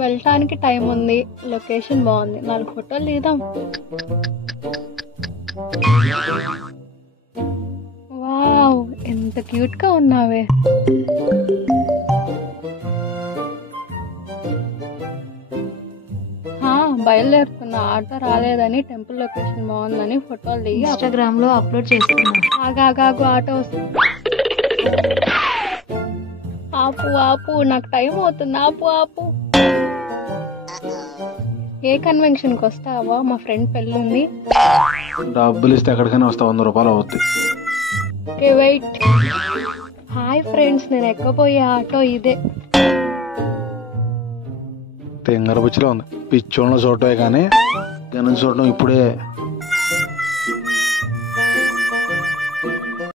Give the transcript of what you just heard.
వెళ్ళటానికి టైం ఉంది, లొకేషన్ బాగుంది, 4 ఫోటోలు దిగుదాం. వావ్, ఎంత క్యూట్ గా ఉన్నావే. బయలుదేరుతున్నా, ఆటో రాలేదని, టెంపుల్ లొకేషన్ బాగుందని ఫోటోలు దిగి ఇన్స్టాగ్రామ్ లో అప్లోడ్ చేస్తున్నా. ఆగాగాగు, ఆటో వస్తుంది. ఆపు ఆపు, నాకు టైం అవుతుంది, ఆపు ఆపు. ఏ కన్వెన్షన్ కి వస్తావా? మా ఫ్రెండ్ పెళ్ళి ఉంది. డబ్బులు ఇస్తే ఎక్కడికైనా వస్తా, 100 రూపాయలు అవుతుంది. వెయిట్. హాయ్ ఫ్రెండ్స్, నేను ఎక్కబోయే ఆటో ఇదే. తెంగర పిచ్చిలో ఉంది. పిచ్చోళ్ళ చూడటమే కానీ జనం చూడటం ఇప్పుడే